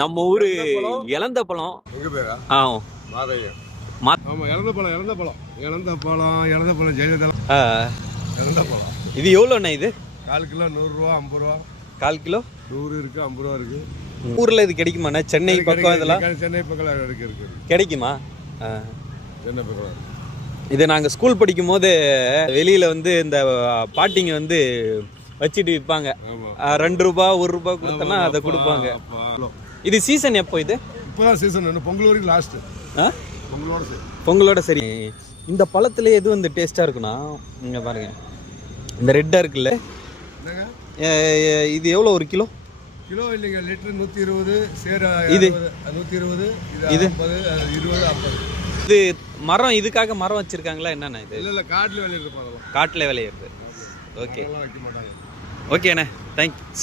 நம்ம ஊரு இளந்த பழம் எங்க பேரா? ஆ மாதையன். மா ஆமா, இளந்த பழம் ஜெயலலிதா. இளந்த பழம். இது எவ்வளோண்ணா இது? 4 கிலோ 100 ரூபா, 50 ரூபா. 4 கிலோ 100 இருக்கு, 50 ரூபா இருக்கு. ஊர்ல இது கிடைக்குமாண்ணா? சென்னை பக்கம் இதெல்லாம் சென்னை பக்கம் இருக்கு. கிடைக்குமா? சென்னை பக்கம். இதை நாங்கள் ஸ்கூல் படிக்கும் போது வெளியில வந்து இந்த பாட்டிங்க வந்து வச்சுட்டு விற்பாங்க. 2 ரூபா 1 ரூபா கொடுத்தனா அதை கொடுப்பாங்க. இது சீசன் எப்போ? இது இப்போதான் சீசன். பொங்கல் வரைக்கும் லாஸ்ட். பொங்கலோட சரி. இந்த பழத்துல எது வந்து டேஸ்டா இருக்குன்னா, இங்க பாருங்க, இந்த ரெட்டா இருக்குல்ல, இது எவ்வளோ ஒரு கிலோ? கிலோ இல்லைங்க, லிட்டர் 120. சேர இது 120. இது 50, 20, 50. இது மரம், இதுக்காக மரம் வச்சிருக்காங்களா என்னண்ணா? இது இல்ல காட்டுல விளையிறது. காட்டுல விளையிறது. ஓகே வைக்க மாட்டாங்க. ஓகேண்ணே, தேங்க்ஸ்.